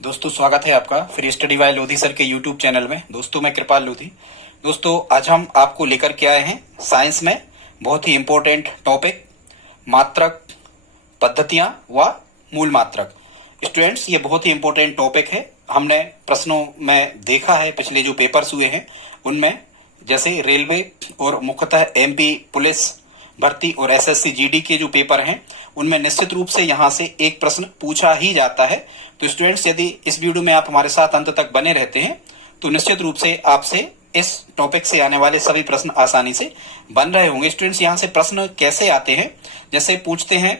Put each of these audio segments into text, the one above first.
दोस्तों स्वागत है आपका free study bye Lodhi sir के यूट्यूब चैनल में। दोस्तों मैं कृपाल लोधी। दोस्तों आज हम आपको लेकर के आए हैं साइंस में बहुत ही इम्पोर्टेंट टॉपिक मात्रक पद्धतियां व मूल मात्रक। स्टूडेंट्स ये बहुत ही इम्पोर्टेंट टॉपिक है। हमने प्रश्नों में देखा है पिछले जो पेपर्स हुए हैं उनमें, जैसे रेलवे और मुख्यतः एमपी पुलिस भर्ती और एसएससी जीडी के जो पेपर हैं उनमें निश्चित रूप से यहाँ से एक प्रश्न पूछा ही जाता है। तो स्टूडेंट्स यदि इस वीडियो में आप हमारे साथ अंत तक बने रहते हैं तो निश्चित रूप से आपसे इस टॉपिक से आने वाले सभी प्रश्न आसानी से बन रहे होंगे। स्टूडेंट्स यहाँ से प्रश्न कैसे आते हैं, जैसे पूछते हैं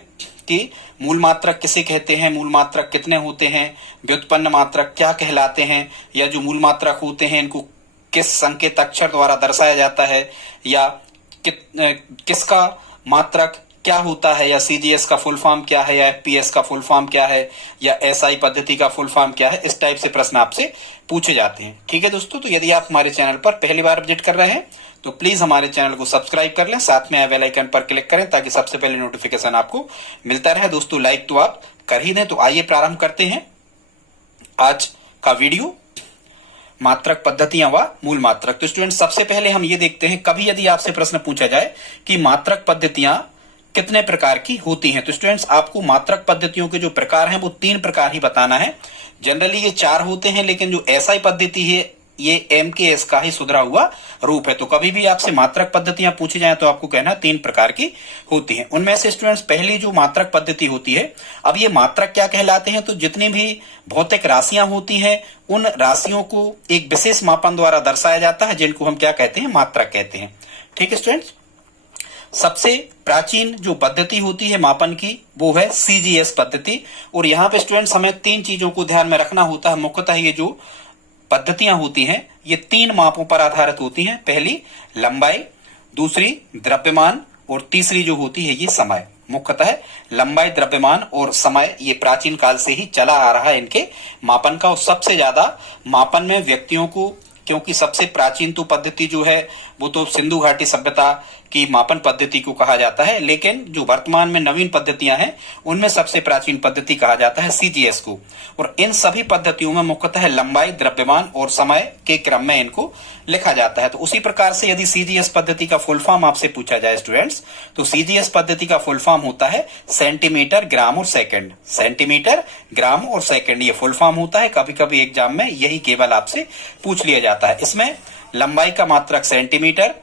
कि मूल मात्रक किसे कहते हैं, मूल मात्रक कितने होते हैं, व्युत्पन्न मात्रक क्या कहलाते हैं, या जो मूल मात्रक होते हैं इनको किस संकेत अक्षर द्वारा दर्शाया जाता है, या किसका मात्रक क्या होता है, या सीजीएस का फुल फॉर्म क्या है, या एफपीएस का फुल फॉर्म क्या है, या एसआई पद्धति का फुल फॉर्म क्या है। इस टाइप से प्रश्न आपसे पूछे जाते हैं। ठीक है दोस्तों, तो यदि आप हमारे चैनल पर पहली बार विजिट कर रहे हैं तो प्लीज हमारे चैनल को सब्सक्राइब कर लें, साथ में बेल आइकन पर क्लिक करें ताकि सबसे पहले नोटिफिकेशन आपको मिलता रहे। दोस्तों लाइक तो आप कर ही दें। तो आइए प्रारंभ करते हैं आज का वीडियो, मात्रक पद्धतियां व मूल मात्रक। तो स्टूडेंट सबसे पहले हम ये देखते हैं, कभी यदि आपसे प्रश्न पूछा जाए कि मात्रक पद्धतियां कितने प्रकार की होती हैं, तो स्टूडेंट्स आपको मात्रक पद्धतियों के जो प्रकार हैं वो 3 प्रकार ही बताना है। जनरली ये 4 होते हैं, लेकिन जो एसआई पद्धति है ये एमकेएस का ही सुधरा हुआ रूप है। तो कभी भी आपसे मात्रक पद्धतियां पूछी जाए तो आपको कहना 3 प्रकार की होती हैं। उनमें से स्टूडेंट्स पहली जो मात्रक पद्धति होती है, अब ये मात्रक क्या कहलाते हैं, तो जितनी भी भौतिक राशियां होती हैं उन राशियों को एक विशेष मापन द्वारा दर्शाया जाता है, जिनको हम क्या कहते हैं, मात्रक कहते हैं। ठीक है स्टूडेंट्स, सबसे प्राचीन जो पद्धति होती है मापन की वो है सीजीएस पद्धति। और यहाँ पे स्टूडेंट्स हमें 3 चीजों को ध्यान में रखना होता है। मुख्यतः ये जो पद्धतियां होती हैं ये 3 मापों पर आधारित होती हैं। पहली लंबाई, दूसरी द्रव्यमान और तीसरी जो होती है ये समय। मुख्यतः लंबाई, द्रव्यमान और समय ये प्राचीन काल से ही चला आ रहा है इनके मापन का। और सबसे ज्यादा मापन में व्यक्तियों को, क्योंकि सबसे प्राचीन तो पद्धति जो है वो तो सिंधु घाटी सभ्यता की मापन पद्धति को कहा जाता है, लेकिन जो वर्तमान में नवीन पद्धतियां हैं उनमें सबसे प्राचीन पद्धति कहा जाता है सीजीएस को। और इन सभी पद्धतियों में मुख्यतः लंबाई, द्रव्यमान और समय के क्रम में इनको लिखा जाता है। तो उसी प्रकार से यदि सीजीएस पद्धति का फुल फॉर्म आपसे पूछा जाए स्टूडेंट्स, तो सीजीएस पद्धति का फुल फॉर्म होता है सेंटीमीटर, ग्राम और सेकंड। सेंटीमीटर, ग्राम और सेकंड ये फुल फॉर्म होता है। कभी कभी एग्जाम में यही केवल आपसे पूछ लिया जाता है। इसमें लंबाई का मात्रक सेंटीमीटर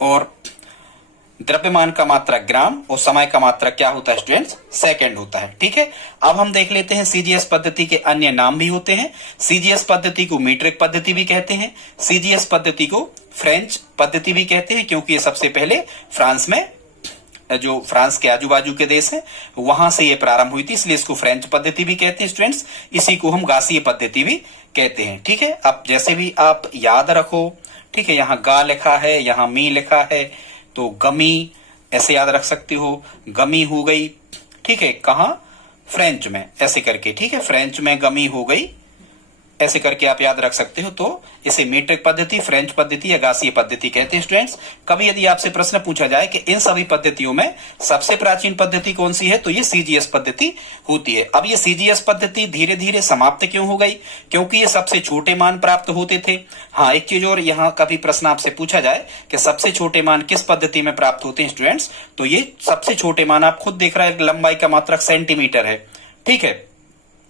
और द्रव्यमान का मात्रक ग्राम और समय का मात्रक क्या होता है स्टूडेंट्स, सेकंड होता है। ठीक है, अब हम देख लेते हैं सीजीएस पद्धति के अन्य नाम भी होते हैं। सीजीएस पद्धति को मीट्रिक पद्धति भी कहते हैं। सीजीएस पद्धति को फ्रेंच पद्धति भी कहते हैं, क्योंकि ये सबसे पहले फ्रांस में, जो फ्रांस के आजू बाजू के देश हैं वहां से ये प्रारंभ हुई थी, इसलिए इसको फ्रेंच पद्धति भी कहते हैं स्टूडेंट्स। इसी को हम गासीय पद्धति भी कहते हैं। ठीक है, अब जैसे भी आप याद रखो, ठीक है, यहाँ गा लिखा है, यहाँ मी लिखा है, तो गमी ऐसे याद रख सकते हो, गमी हो गई। ठीक है, कहाँ, फ्रेंच में, ऐसे करके। ठीक है, फ्रेंच में गमी हो गई, ऐसे करके आप याद रख सकते हो। तो इसे मीट्रिक पद्धति, फ्रेंच पद्धति या गासीय पद्धति कहते हैं स्टूडेंट्स। कभी यदि आपसे प्रश्न पूछा जाए कि इन सभी पद्धतियों में सबसे प्राचीन पद्धति कौन सी है, तो ये सीजीएस पद्धति होती है। अब ये सीजीएस पद्धति धीरे धीरे समाप्त क्यों हो गई, क्योंकि ये सबसे छोटे मान प्राप्त होते थे। हाँ, एक चीज और, यहाँ कभी प्रश्न आपसे पूछा जाए कि सबसे छोटे मान किस पद्धति में प्राप्त होते हैं स्टूडेंट्स, तो ये सबसे छोटे मान आप खुद देख रहे हैं, लंबाई का मात्रक सेंटीमीटर है। ठीक है,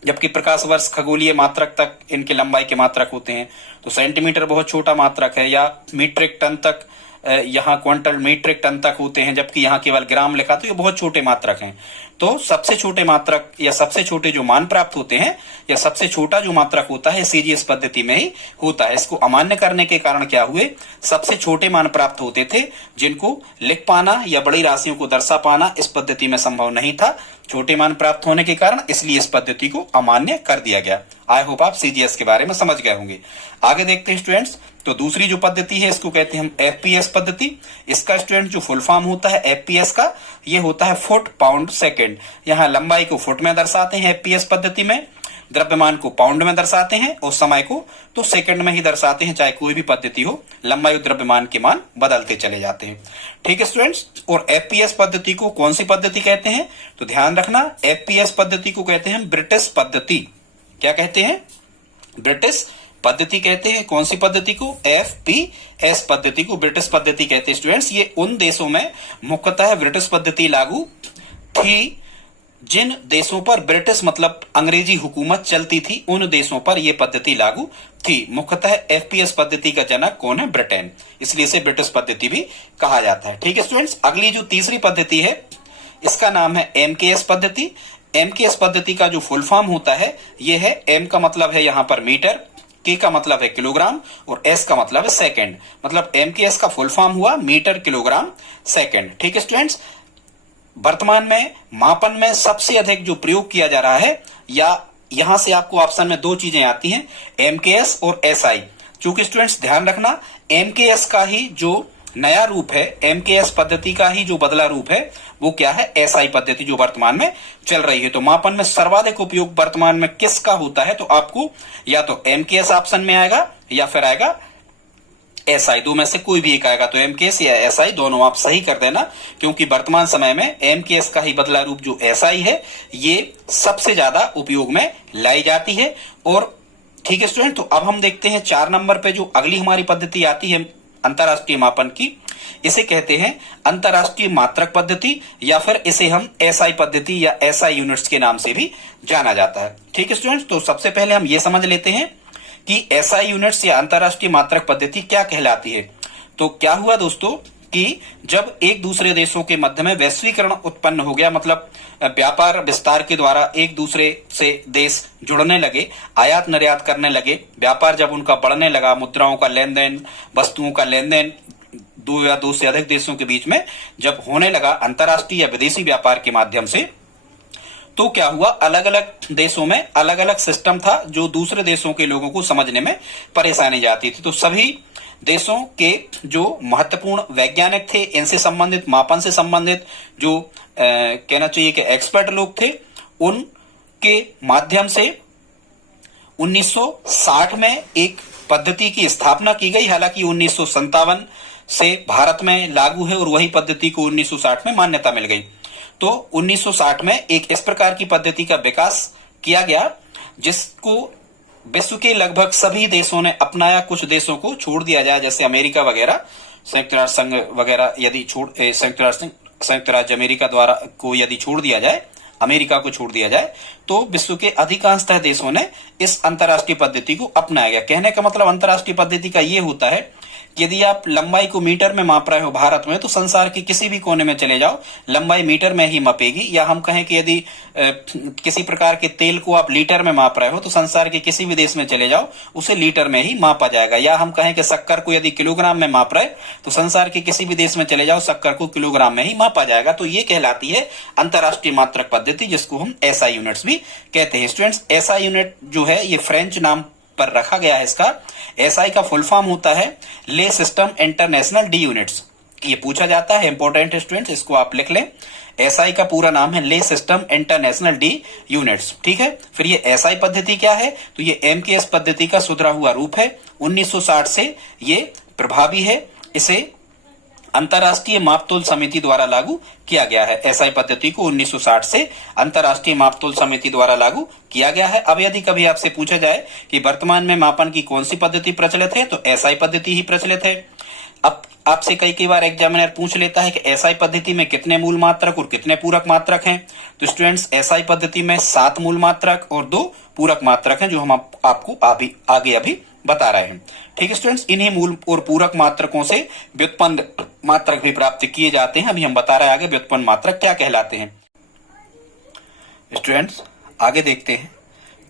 जबकि प्रकाश वर्ष खगोलीय मात्रक तक इनके लंबाई के मात्रक होते हैं। तो सेंटीमीटर बहुत छोटा मात्रक है, या मीट्रिक टन तक, यहाँ क्विंटल मीट्रिक टन तक होते हैं, जबकि यहाँ केवल ग्राम लिखा, तो ये बहुत छोटे मात्रक हैं। तो सबसे छोटे मात्रक या सबसे छोटे जो मान प्राप्त होते हैं या सबसे छोटा जो मात्रक होता है सीजीएस पद्धति में ही होता है। इसको अमान्य करने के कारण क्या हुए, सबसे छोटे मान प्राप्त होते थे जिनको लिख पाना या बड़ी राशियों को दर्शा पाना इस पद्धति में संभव नहीं था, छोटे मान प्राप्त होने के कारण, इसलिए इस पद्धति को अमान्य कर दिया गया। आई होप आप सीजीएस के बारे में समझ गए होंगे। आगे देखते हैं स्टूडेंट्स, तो दूसरी जो पद्धति है इसको कहते हैं हम एफपीएस पद्धति। इसका स्टूडेंट जो फुल फॉर्म होता है एफपीएस का, ये होता है फुट पाउंड सेकंड। यहाँ लंबाई को फुट में दर्शाते हैं एफपीएस पद्धति में, द्रव्यमान को पाउंड में दर्शाते हैं और समय को तो सेकंड में ही दर्शाते हैं, चाहे कोई भी पद्धति हो, लंबाई और द्रव्यमान के मान बदलते चले जाते हैं। ठीक है स्टूडेंट्स, और एफपीएस पद्धति को कौन सी पद्धति कहते हैं, तो ध्यान रखना, एफपीएस पद्धति को कहते हैं ब्रिटिश पद्धति। क्या कहते हैं? ब्रिटिश पद्धति कहते हैं। कौन सी पद्धति को? FPS पद्धति को ब्रिटिश पद्धति कहते हैं स्टूडेंट्स। ये उन देशों में मुख्यतः ब्रिटिश पद्धति लागू थी जिन देशों पर ब्रिटिश मतलब अंग्रेजी हुकूमत चलती थी, उन देशों पर यह पद्धति लागू थी। मुख्यतः FPS पद्धति का जनक कौन है? ब्रिटेन, इसलिए इसे ब्रिटिश पद्धति भी कहा जाता है। ठीक है स्टूडेंट्स, अगली जो तीसरी पद्धति है इसका नाम है MKS पद्धति। MKS पद्धति का जो फुल फॉर्म होता है यह है, M का मतलब है यहां पर मीटर, K का मतलब है किलोग्राम और S का मतलब है सेकंड। मतलब MKS का फुल फॉर्म हुआ मीटर किलोग्राम सेकंड। ठीक है स्टूडेंट्स, वर्तमान में मापन में सबसे अधिक जो प्रयोग किया जा रहा है, या यहां से आपको ऑप्शन में दो चीजें आती हैं, MKS और SI। चूंकि स्टूडेंट्स ध्यान रखना, MKS का ही जो नया रूप है, MKS पद्धति का ही जो बदला रूप है वो क्या है? SI पद्धति जो वर्तमान में चल रही है। तो मापन में सर्वाधिक उपयोग वर्तमान में किसका होता है? तो आपको या तो MKS ऑप्शन में आएगा या फिर आएगा SI, दो में से कोई भी एक आएगा। तो MKS या SI दोनों आप सही कर देना, क्योंकि वर्तमान समय में MKS का ही बदला रूप जो SI है ये सबसे ज्यादा उपयोग में लाई जाती है। और ठीक है स्टूडेंट, तो अब हम देखते हैं 4 नंबर पे जो अगली हमारी पद्धति आती है अंतरराष्ट्रीय मापन की, इसे कहते हैं अंतरराष्ट्रीय मात्रक पद्धति, या फिर इसे हम SI पद्धति या SI यूनिट्स के नाम से भी जाना जाता है। ठीक है स्टूडेंट्स, तो सबसे पहले हम ये समझ लेते हैं कि SI यूनिट्स या अंतरराष्ट्रीय मात्रक पद्धति क्या कहलाती है। तो क्या हुआ दोस्तों कि जब एक दूसरे देशों के मध्य में वैश्वीकरण उत्पन्न हो गया, मतलब व्यापार विस्तार के द्वारा एक दूसरे से देश जुड़ने लगे, आयात निर्यात करने लगे, व्यापार जब उनका बढ़ने लगा, मुद्राओं का लेन देन, वस्तुओं का लेन देन दो या दो से अधिक देशों के बीच में जब होने लगा अंतरराष्ट्रीय या विदेशी व्यापार के माध्यम से, तो क्या हुआ, अलग अलग देशों में अलग अलग सिस्टम था जो दूसरे देशों के लोगों को समझने में परेशानी जाती थी। तो सभी देशों के जो महत्वपूर्ण वैज्ञानिक थे, इनसे संबंधित मापन से संबंधित जो कहना चाहिए कि एक्सपर्ट लोग थे, उनके माध्यम से 1960 में एक पद्धति की स्थापना की गई। हालांकि 1957 से भारत में लागू है और वही पद्धति को 1960 में मान्यता मिल गई। तो 1960 में एक इस प्रकार की पद्धति का विकास किया गया जिसको विश्व के लगभग सभी देशों ने अपनाया। कुछ देशों को छोड़ दिया जाए, जैसे अमेरिका वगैरह, संयुक्त राष्ट्र संघ वगैरह यदि संयुक्त राज्य अमेरिका द्वारा को यदि छोड़ दिया जाए, अमेरिका को छोड़ दिया जाए, तो विश्व के अधिकांशतः देशों ने इस अंतरराष्ट्रीय पद्धति को अपनाया गया। कहने का मतलब अंतरराष्ट्रीय पद्धति का ये होता है कि यदि आप लंबाई को मीटर में माप रहे हो भारत में, तो संसार के किसी भी कोने में चले जाओ, लंबाई मीटर में ही मापेगी। या हम कहें कि यदि किसी प्रकार के तेल को आप लीटर में माप रहे हो, तो संसार के किसी भी देश में चले जाओ, उसे लीटर में ही मापा जाएगा। या हम कहें कि शक्कर को यदि किलोग्राम में माप रहे, तो संसार के किसी भी देश में चले जाओ, शक्कर को किलोग्राम में ही मापा जाएगा। तो ये कहलाती है अंतरराष्ट्रीय मात्रक पद्धति, जिसको हम SI यूनिट्स भी कहते हैं। स्टूडेंट्स, SI यूनिट जो है ये फ्रेंच नाम पर रखा गया है। इसका SI का फुल फॉर्म होता है ले सिस्टम इंटरनेशनल डी यूनिट्स। ये पूछा जाता है, इंपॉर्टेंट स्टूडेंट्स, इसको आप लिख लें। SI का पूरा नाम है ले सिस्टम इंटरनेशनल डी यूनिट्स। ठीक है, फिर ये SI पद्धति क्या है? तो ये MKS पद्धति का सुधरा हुआ रूप है। 1960 से ये प्रभावी है। इसे अंतरराष्ट्रीय मापतोल समिति द्वारा लागू किया गया है। SI पद्धति को 1960 से अंतरराष्ट्रीय मापतोल समिति द्वारा लागू किया गया है। अब यदि कभी आपसे पूछा जाए कि वर्तमान में मापन की कौन सी पद्धति प्रचलित है, तो SI पद्धति ही प्रचलित है। अब आपसे कई बार एग्जामिनर पूछ लेता है कि SI पद्धति में कितने मूल मात्रक और कितने पूरक मात्रक हैं। तो स्टूडेंट्स, SI पद्धति में 7 मूल मात्रक और 2 पूरक मात्रक हैं, जो हम आपको आगे अभी बता रहे हैं। ठीक है स्टूडेंट्स, इन्हीं मूल और पूरक मात्रकों से व्युत्पन्न मात्रक भी प्राप्त किए जाते हैं। अभी हम बता रहे हैं आगे व्युत्पन्न मात्रक क्या कहलाते हैं। स्टूडेंट्स, आगे देखते हैं।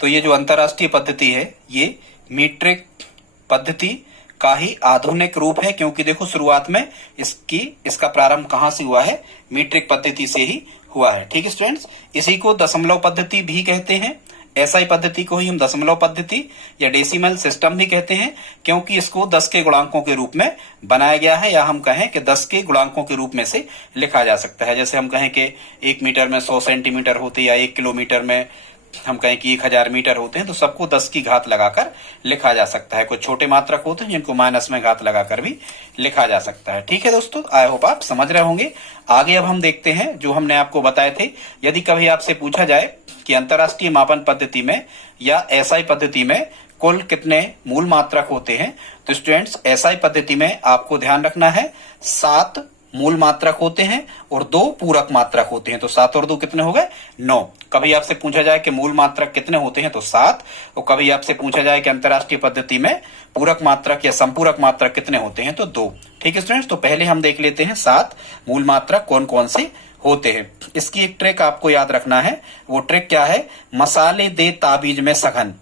तो ये जो अंतरराष्ट्रीय पद्धति है, ये मीट्रिक पद्धति का ही आधुनिक रूप है, क्योंकि देखो शुरुआत में इसका प्रारंभ कहां से हुआ है? मीट्रिक पद्धति से ही हुआ है। ठीक है स्टूडेंट्स, इसी को दशमलव पद्धति भी कहते हैं। SI पद्धति को ही हम दशमलव पद्धति या डेसिमल सिस्टम भी कहते हैं, क्योंकि इसको 10 के गुणांकों के रूप में बनाया गया है, या हम कहें कि 10 के गुणांकों के रूप में से लिखा जा सकता है। जैसे हम कहें कि 1 मीटर में 100 सेंटीमीटर होते, या 1 किलोमीटर में हम कहें कि 1000 मीटर होते हैं तो सबको 10 की घात लगाकर लिखा जा सकता है। कुछ छोटे मात्रक होते हैं जिनको माइनस में घात लगाकर भी लिखा जा सकता है। ठीक है दोस्तों, आई होप आप समझ रहे होंगे। आगे अब हम देखते हैं जो हमने आपको बताए थे। यदि कभी आपसे पूछा जाए कि अंतरराष्ट्रीय मापन पद्धति में या एसआई पद्धति में कुल कितने मूल मात्रक होते हैं, तो स्टूडेंट्स एसआई पद्धति में आपको ध्यान रखना है 7 मूल मात्रक होते हैं और 2 पूरक मात्रक होते हैं। तो 7 और 2 कितने हो गए? 9। कभी आपसे पूछा जाए कि मूल मात्रक कितने होते हैं तो 7, और कभी आपसे पूछा जाए कि अंतरराष्ट्रीय पद्धति में पूरक मात्रक या संपूरक मात्रक कितने होते हैं तो 2। ठीक है स्टूडेंट्स, तो पहले हम देख लेते हैं 7 मूल मात्रक कौन कौन से होते हैं। इसकी एक ट्रिक आपको याद रखना है। वो ट्रिक क्या है? मसाले दे ताबीज में सघन,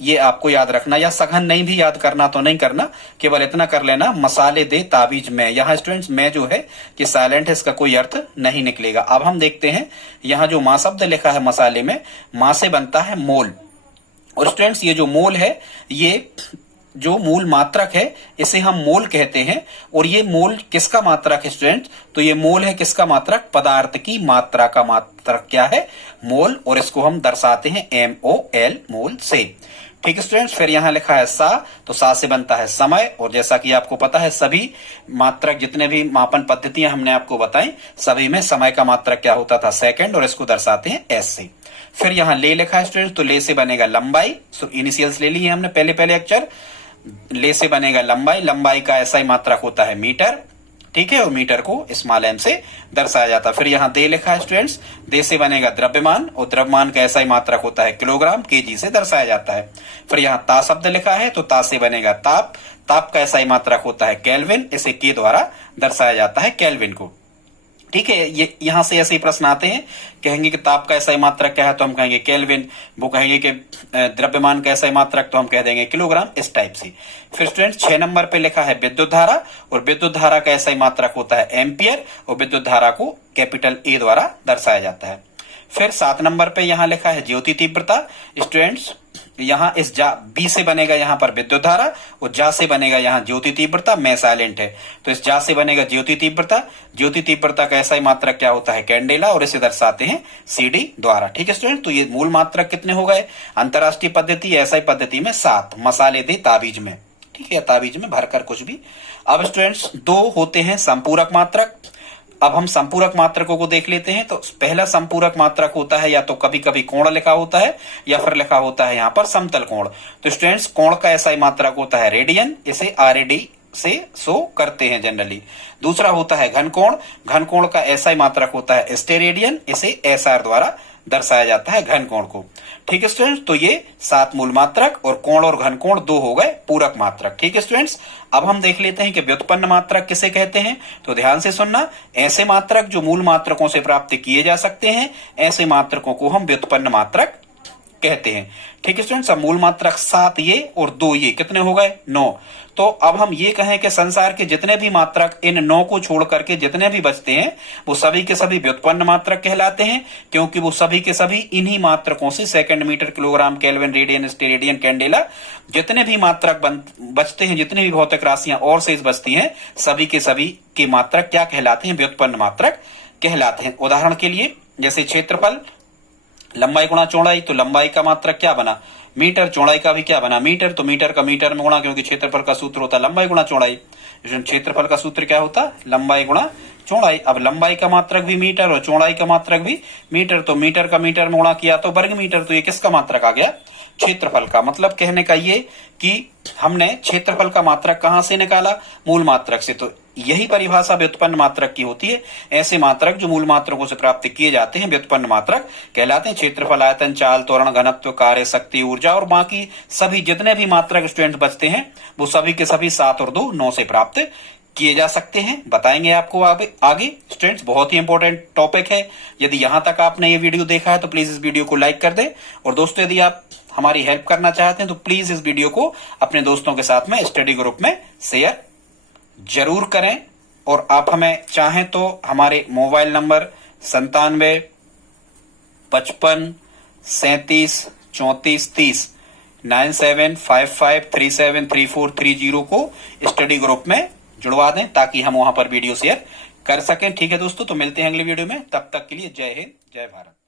ये आपको याद रखना, या सघन नहीं भी याद करना तो नहीं करना, केवल इतना कर लेना मसाले दे ताबीज में। यहाँ स्टूडेंट्स में जो है कि साइलेंट है, इसका कोई अर्थ नहीं निकलेगा। अब हम देखते हैं यहाँ जो मां शब्द लिखा है मसाले में, मां से बनता है मोल। और स्टूडेंट्स ये जो मोल है, ये जो मूल मात्रक है इसे हम मोल कहते हैं। और ये मोल किसका मात्रक है स्टूडेंट? तो ये मोल है किसका मात्रक? पदार्थ की मात्रा का मात्रक क्या है? मोल। और इसको हम दर्शाते हैं MOL, मोल से। ठीक है स्टूडेंट्स, फिर यहाँ लिखा है सा, तो सा से बनता है समय। और जैसा कि आपको पता है सभी मात्रक जितने भी मापन पद्धतियां हमने आपको बताई, सभी में समय का मात्रक क्या होता था? सेकंड। और इसको दर्शाते हैं S से। फिर यहाँ ले लिखा है स्टूडेंट्स, तो ले से बनेगा लंबाई। सो इनिशियल्स ले लिए हमने पहले अक्षर। ले से बनेगा लंबाई, लंबाई का ऐसा ही मात्रक होता है मीटर। ठीक है, और मीटर को स्मॉल m से दर्शाया जाता है। फिर यहाँ दे लिखा है स्टूडेंट्स, दे से बनेगा द्रव्यमान, और द्रव्यमान का ऐसा ही मात्रक होता है किलोग्राम, kg से दर्शाया जाता है। फिर यहाँ ता शब्द लिखा है, तो ता से बनेगा ताप, ताप का ऐसा ही मात्रक होता है केल्विन, इसे के द्वारा दर्शाया जाता है केल्विन को। ठीक है, ये यहां से ऐसे ही प्रश्न आते हैं, कहेंगे कि ताप का ऐसा ही मात्रक क्या है, तो हम कहेंगे केल्विन। वो कहेंगे कि द्रव्यमान का ऐसा ही मात्रक, तो हम कह देंगे किलोग्राम, इस टाइप से। फिर स्टूडेंट 6 नंबर पे लिखा है विद्युत धारा, और विद्युत धारा का ऐसा ही मात्रक होता है एम्पियर, और विद्युत धारा को कैपिटल ए द्वारा दर्शाया जाता है। फिर 7 नंबर पे यहाँ लिखा है ज्योति तीव्रता। स्टूडेंट्स यहाँ इस जा बी से बनेगा यहाँ पर विद्युत धारा, और जा से बनेगा यहाँ ज्योति तीव्रता। मैं साइलेंट है, तो इस जा से बनेगा ज्योति तीव्रता। ज्योति तीव्रता का ऐसा ही मात्रक क्या होता है? कैंडेला, और इसे दर्शाते हैं CD द्वारा। ठीक है स्टूडेंट, तो ये मूल मात्रक कितने हो गए? अंतरराष्ट्रीय पद्धति एसआई पद्धति में 7, मसाले दे ताबीज में। ठीक है, ताबीज में भरकर कुछ भी। अब स्टूडेंट्स 2 होते हैं संपूरक मात्रक। अब हम संपूरक मात्रकों को देख लेते हैं। तो पहला संपूरक मात्रक होता है, या तो कभी कभी कोण लिखा होता है, या फिर लिखा होता है यहाँ पर समतल कोण। तो स्टूडेंट्स कोण का ऐसा ही मात्रक होता है रेडियन, इसे RAD से शो करते हैं जनरली। दूसरा होता है घन कोण, घन कोण का ऐसा ही मात्रक होता है स्टेरेडियन, इसे SR द्वारा दर्शाया जाता है घन कोण को। ठीक है स्टूडेंट्स, तो ये 7 मूल मात्रक, और कोण और घन कोण 2 हो गए पूरक मात्रक। ठीक है स्टूडेंट्स, अब हम देख लेते हैं कि व्युत्पन्न मात्रक किसे कहते हैं। तो ध्यान से सुनना, ऐसे मात्रक जो मूल मात्रकों से प्राप्त किए जा सकते हैं, ऐसे मात्रकों को हम व्युत्पन्न मात्रक कहते हैं। ठीक है स्टूडेंट्स, अब मूल मात्रक 7 ये और 2 ये कितने हो गए? 9। तो अब हम ये कहें कि संसार के जितने भी मात्रक इन 9 को छोड़ करके जितने भी बचते हैं, वो सभी के सभी व्युत्पन्न मात्रक कहलाते हैं, क्योंकि वो सभी के सभी इन्हीं मात्रकों से second, metre, kilogram, kelvin, radian, steradian, candela, जितने भी मात्रक बचते हैं, जितनी भी भौतिक राशियां और शेष बचती हैं, सभी के सभी के मात्रक क्या कहलाते हैं? व्युत्पन्न मात्रक कहलाते हैं। उदाहरण के लिए जैसे क्षेत्रफल, लंबाई गुणा चौड़ाई, तो लंबाई का मात्रक क्या बना? मीटर। चौड़ाई का भी क्या बना? मीटर। तो मीटर का मीटर में गुणा, क्योंकि क्षेत्रफल का सूत्र होता है लंबाई गुणा चौड़ाई। क्षेत्रफल का सूत्र क्या होता? लंबाई गुणा चौड़ाई। अब लंबाई का मात्रक भी मीटर और चौड़ाई का मात्रक भी मीटर, तो मीटर का मीटर में गुणा किया तो वर्ग मीटर। तो ये किसका मात्रक आ गया? क्षेत्रफल का। मतलब कहने का ये कि हमने क्षेत्रफल का मात्रक कहां से निकाला? मूल मात्रक से। तो यही परिभाषा व्युत्पन्न मात्रक की होती है। ऐसे मात्रक जो मूल मात्रकों से प्राप्त किए जाते हैं व्युत्पन्न मात्रक कहलाते हैं। क्षेत्रफल, आयतन, चाल, त्वरण, घनत्व, कार्य, शक्ति, ऊर्जा और बाकी सभी जितने भी मात्रक स्टूडेंट्स बचते हैं, वो सभी के सभी 7 और 2 9 से प्राप्त किए जा सकते हैं। बताएंगे आपको आगे स्टूडेंट्स, बहुत ही इंपॉर्टेंट टॉपिक है। यदि यहां तक आपने ये वीडियो देखा है तो प्लीज इस वीडियो को लाइक कर दें, और दोस्तों यदि आप हमारी हेल्प करना चाहते हैं तो प्लीज इस वीडियो को अपने दोस्तों के साथ में स्टडी ग्रुप में शेयर जरूर करें। और आप हमें चाहें तो हमारे मोबाइल नंबर 97 55 37 34 30 9755373430 को स्टडी ग्रुप में जुड़वा दें, ताकि हम वहां पर वीडियो शेयर कर सकें। ठीक है दोस्तों, तो मिलते हैं अगले वीडियो में। तब तक के लिए जय हिंद, जय भारत।